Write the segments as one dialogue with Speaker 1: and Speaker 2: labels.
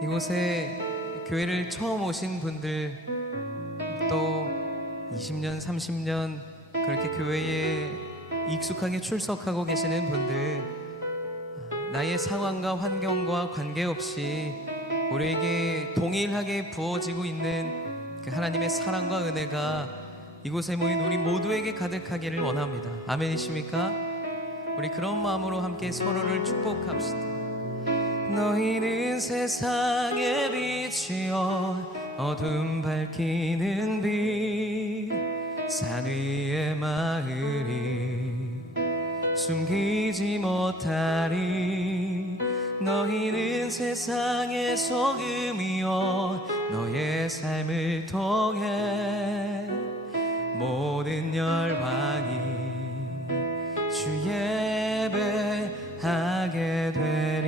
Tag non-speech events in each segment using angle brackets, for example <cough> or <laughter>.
Speaker 1: 이곳에 교회를 처음 오신 분들 또 20년, 30년 그렇게 교회에 익숙하게 출석하고 계시는 분들 나의 상황과 환경과 관계없이 우리에게 동일하게 부어지고 있는 그 하나님의 사랑과 은혜가 이곳에 모인 우리 모두에게 가득하기를 원합니다. 아멘이십니까? 우리 그런 마음으로 함께 서로를 축복합시다. 너희는 세상의 빛이여 어둠 밝히는 빛산 위의 마을이 숨기지 못하리. 너희는 세상의 소금이여 너의 삶을 통해 모든 열방이 주 예배하게 되리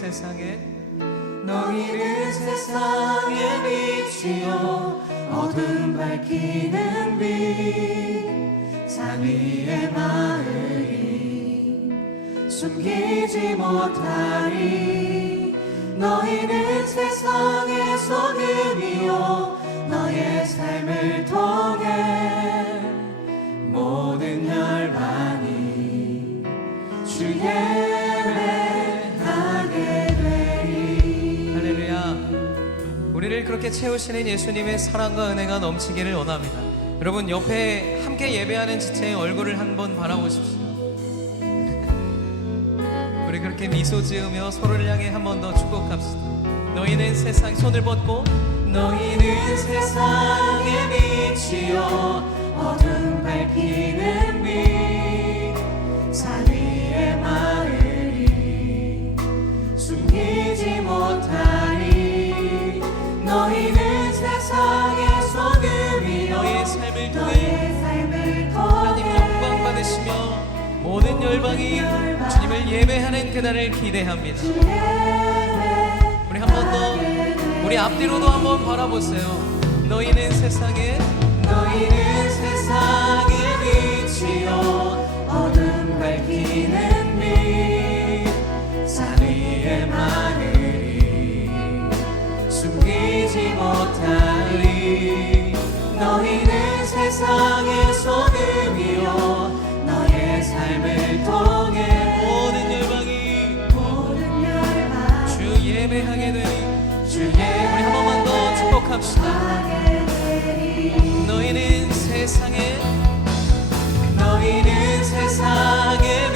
Speaker 1: 세상에 너희는 세상의 빛이요 어둠 밝히는 빛산 위의 마을이 숨기지 못하리. 너희는 세상의 소금이요 너의 삶을 통해 모든 열방이 주예 그렇게 채우시는 예수님의 사랑과 은혜가 넘치기를 원합니다. 여러분 옆에 함께 예배하는 지체의 얼굴을 한번 바라보십시오. <laughs> 우리 그렇게 미소 지으며 서로를 향해 한 번 더 축복합시다. 너희는 세상 손을 뻗고 너희는 세상의 빛이요. 어둠 밝히는 열방이 주님을 예배하는 그날을 기대합니다. 우리 한 번 더 우리 앞뒤로도 한번 바라보세요. 너희는 세상에 너희는 세상의 빛이요 어둠 밝히는 너희는 세상에 너희는 세상의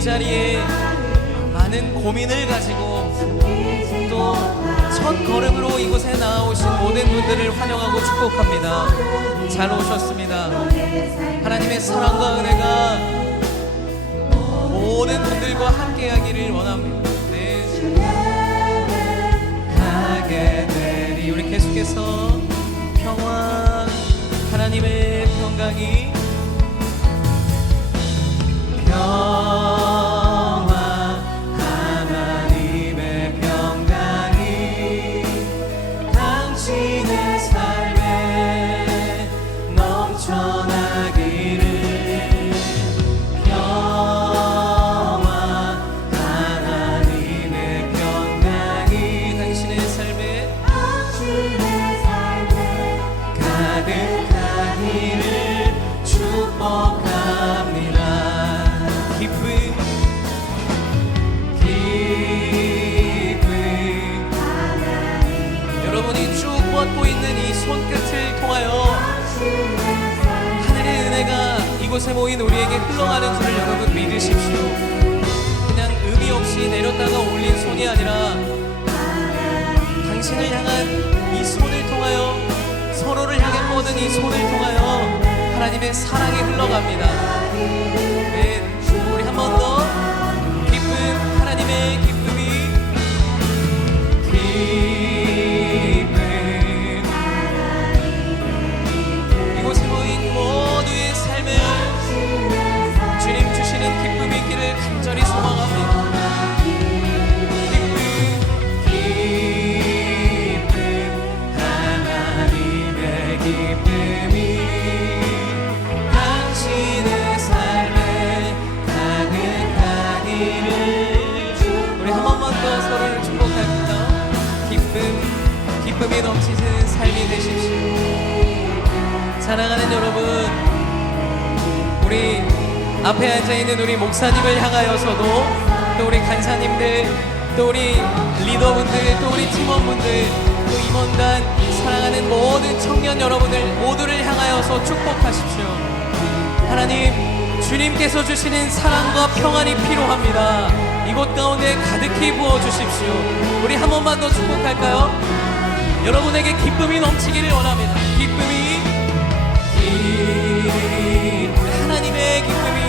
Speaker 1: 자리에 많은 고민을 가지고 또 첫 걸음으로 이곳에 나오신 모든 분들을 환영하고 축복합니다. 잘 오셨습니다. 하나님의 사랑과 은혜가 모든 분들과 함께 하기를 원합니다. 네. 하게 되리 우리 계속해서 평화 하나님의 평강이 평 당신을 향한 이 손을 통하여 서로를 향해 뻗은 이 손을 통하여 하나님의 사랑이 흘러갑니다. 네, 우리 한 번 더 기쁜 하나님의 기쁨이 기쁨 이곳에 모인 모두의 삶에 주님 주시는 기쁨이 있기를 간절히 소망합니다. 기쁨이 넘치시는 삶이 되십시오. 사랑하는 여러분, 우리 앞에 앉아 있는 우리 목사님을 향하여서도 또 우리 간사님들, 또 우리 리더분들, 또 우리 팀원분들, 또 임원단 사랑하는 모든 청년 여러분들 모두를 향하여서 축복하십시오. 하나님, 주님께서 주시는 사랑과 평안이 필요합니다. 이곳 가운데 가득히 부어 주십시오. 우리 한 번만 더 축복할까요? 여러분에게 기쁨이 넘치기를 원합니다. 기쁨이 기 하나님의 기쁨이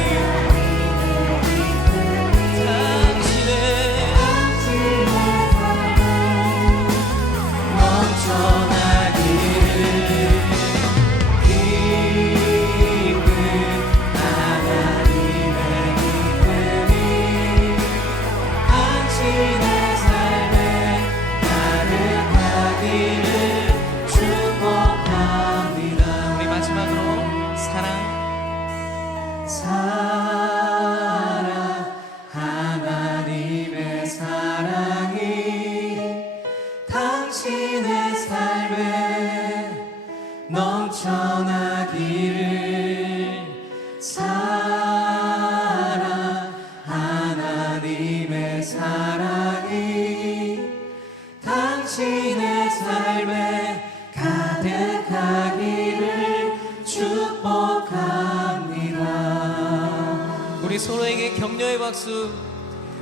Speaker 1: 박수.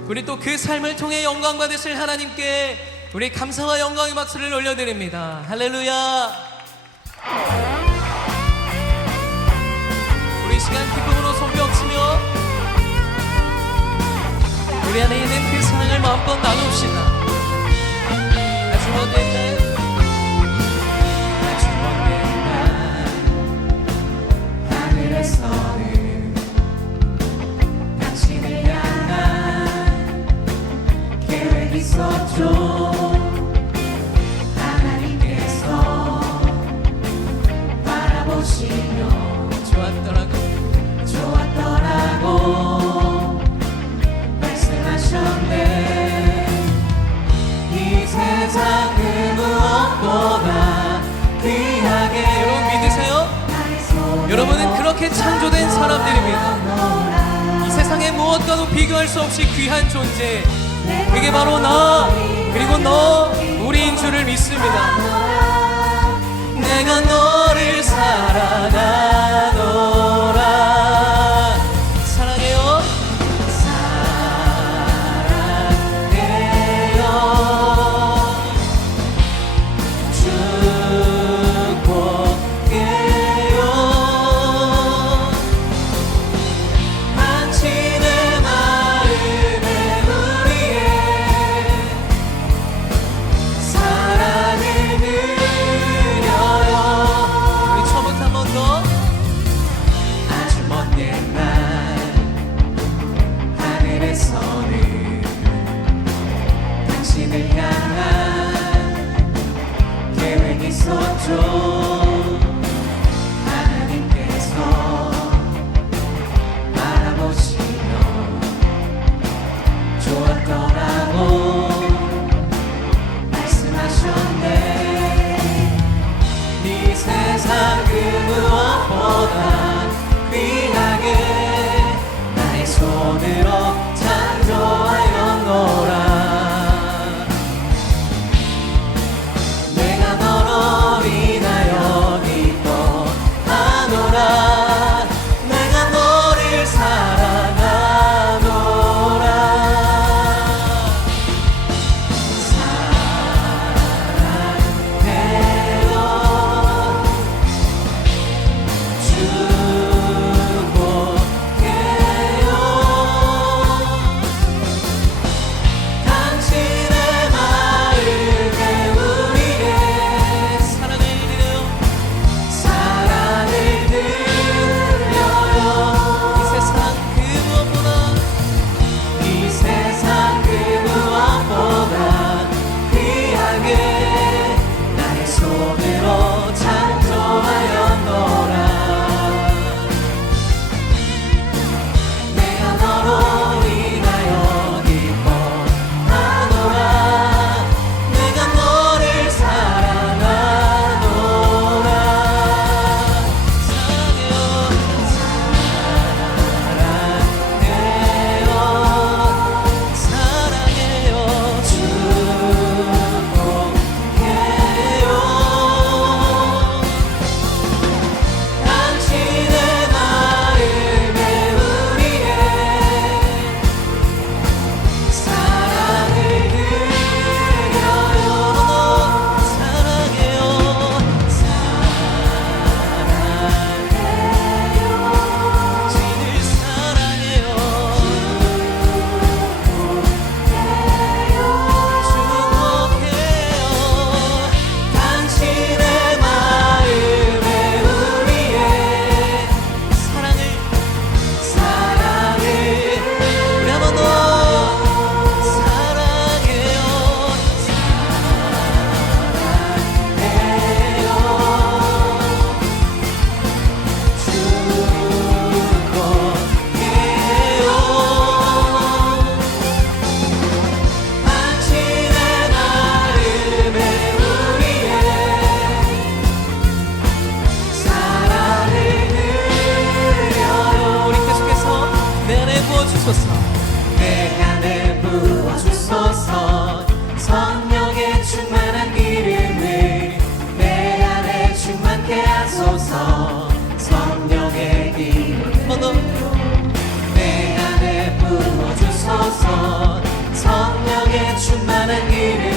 Speaker 1: 우리 또 그 삶을 통해 영광 받으실 하나님께 우리 감사와 영광의 박수를 올려드립니다. 할렐루야. 우리 이 시간 기쁨으로 손뼉치며 우리 안에 있는 그 사랑을 마음껏 나눕시다. 귀한 존재. 그게 바로 나 그리고 너 우리인 줄을 믿습니다. 부어주소서 성령의 충만한 기름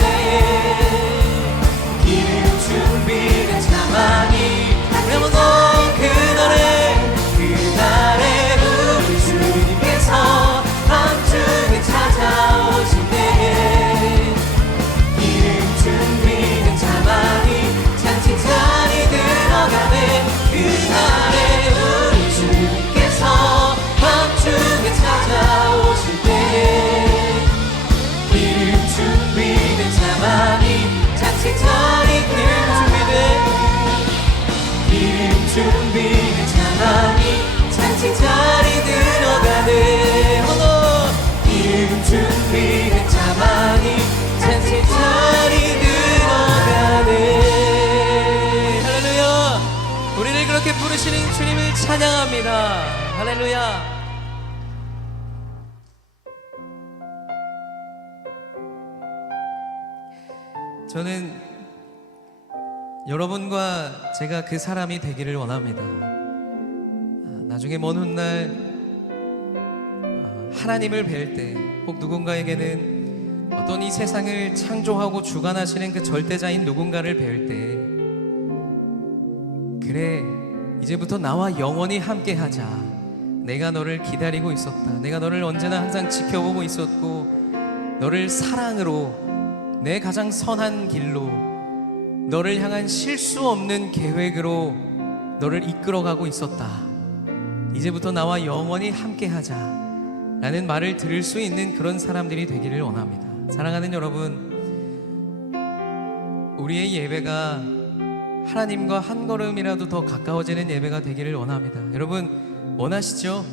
Speaker 1: 찬양합니다 할렐루야 저는 여러분과 제가 그 사람이 되기를 원합니다. 아, 나중에 먼 훗날 아, 하나님을 뵐 때, 혹 누군가에게는 어떤 이 세상을 창조하고 주관하시는 그 절대자인 누군가를 뵐 때, 그래, 이제부터 나와 영원히 함께 하자. 내가 너를 기다리고 있었다. 내가 너를 언제나 항상 지켜보고 있었고, 너를 사랑으로, 내 가장 선한 길로, 너를 향한 실수 없는 계획으로 너를 이끌어가고 있었다. 이제부터 나와 영원히 함께 하자. 라는 말을 들을 수 있는 그런 사람들이 되기를 원합니다. 사랑하는 여러분, 우리의 예배가 하나님과 한 걸음이라도 더 가까워지는 예배가 되기를 원합니다. 여러분, 원하시죠?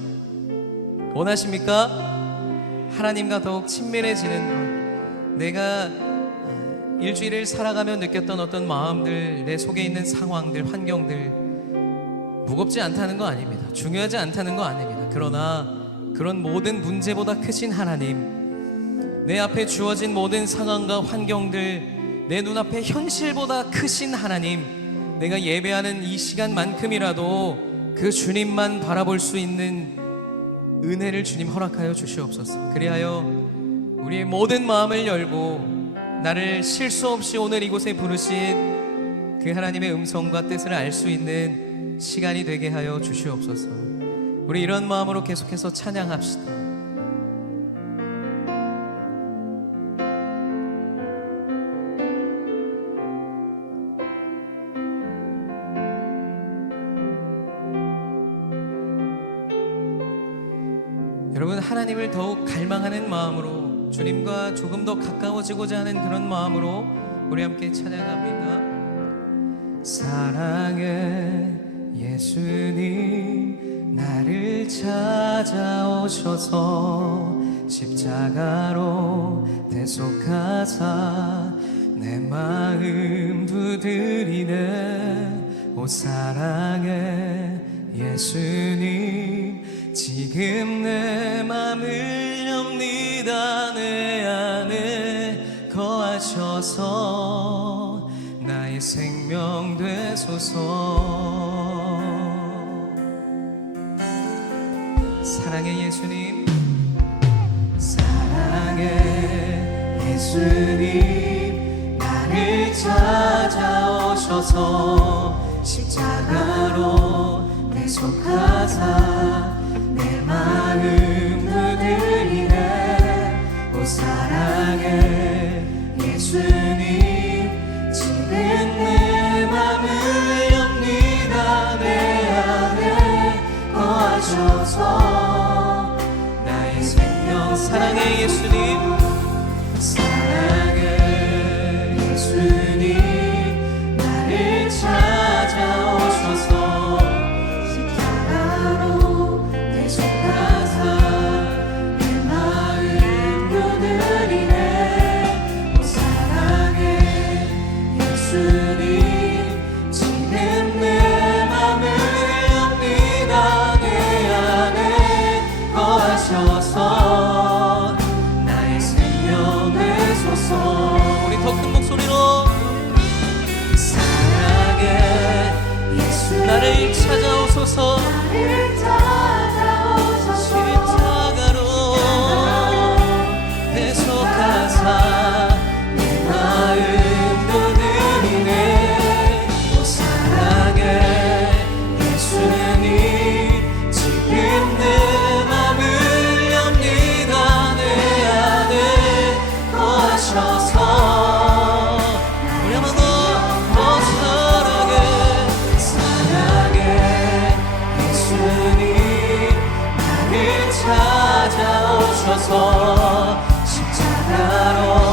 Speaker 1: 원하십니까? 하나님과 더욱 친밀해지는 것. 내가 일주일을 살아가며 느꼈던 어떤 마음들, 내 속에 있는 상황들, 환경들, 무겁지 않다는 거 아닙니다. 중요하지 않다는 거 아닙니다. 그러나 그런 모든 문제보다 크신 하나님, 내 앞에 주어진 모든 상황과 환경들, 내 눈앞에 현실보다 크신 하나님, 내가 예배하는 이 시간만큼이라도 그 주님만 바라볼 수 있는 은혜를 주님 허락하여 주시옵소서. 그리하여 우리의 모든 마음을 열고 나를 실수 없이 오늘 이곳에 부르신 그 하나님의 음성과 뜻을 알 수 있는 시간이 되게 하여 주시옵소서. 우리 이런 마음으로 계속해서 찬양합시다. 하나님을 더욱 갈망하는 마음으로 주님과 조금 더 가까워지고자 하는 그런 마음으로 우리 함께 찬양합니다. 사랑의 예수님 나를 찾아오셔서 십자가로 대속하사 내 마음 두드리네 오 사랑의 예수님 지금 내 나의 생명 되소서. 사랑의 예수님. 사랑의 예수님 나를 찾아오셔서 십자가로 대속하사 내 마음 두드리네. 오 사랑의 예수님 나의 생명 사랑의 예수님 찾 십자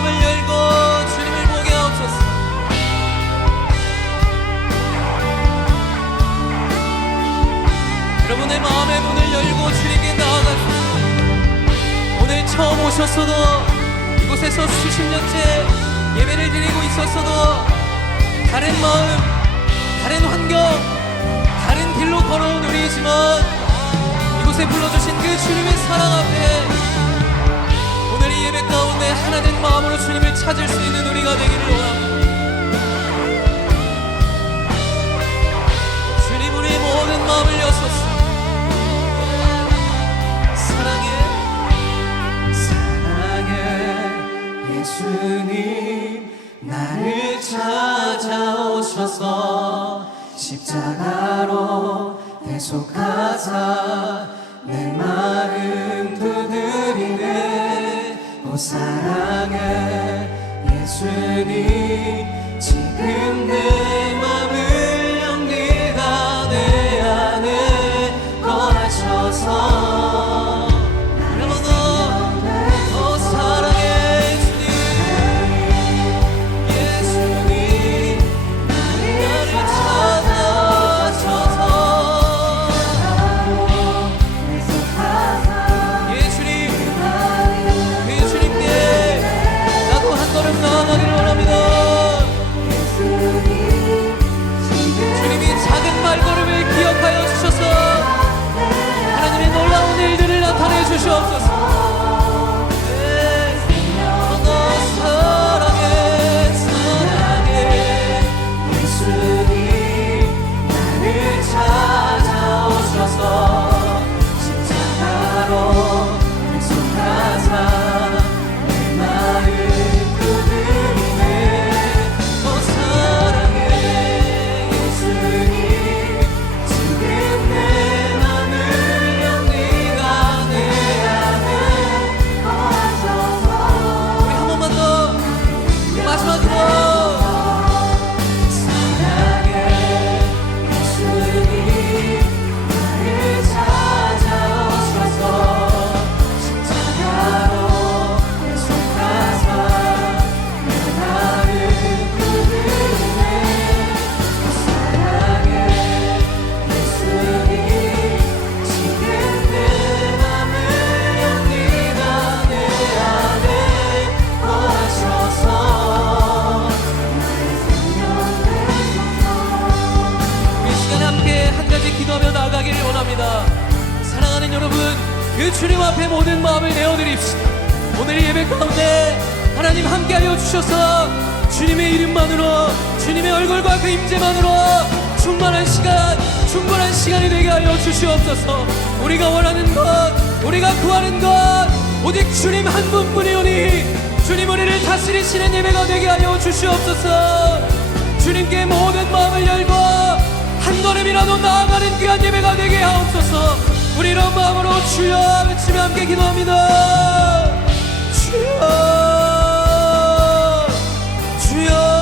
Speaker 1: 마음을 열고 주님을 오셨어도 이곳에서 수십 년째 예배를 드리고 있었어도 다른 마음, 다른 환경, 다른 길로 걸어온 우리이지만 이곳에 불러주신 그 주님의 사랑 앞에 오늘 이 예배 가 운데 하나 된 마음으로 주님을 찾을 수 있는 우리가 되기를 원합니다. 주님 우리의 모든 마음을 여소서 사랑해 사랑해 예수님 나를 찾아오셔서 십자가로 대속하사 내오 사랑해. 예수님 지금 내 그 주님 앞에 모든 마음을 내어드립시다. 오늘 이 예배 가운데 하나님 함께하여 주셔서 주님의 이름만으로 주님의 얼굴과 그 임재만으로 충만한 시간, 충분한 시간이 되게 하여 주시옵소서. 우리가 원하는 것, 우리가 구하는 것, 오직 주님 한 분뿐이오니 주님 우리를 다스리시는 예배가 되게 하여 주시옵소서. 주님께 모든 마음을 열고 한 걸음이라도 나아가는 귀한 예배가 되게 하옵소서 우리 이런 마음으로 주여 외치며 함께 기도합니다. 주여 주여.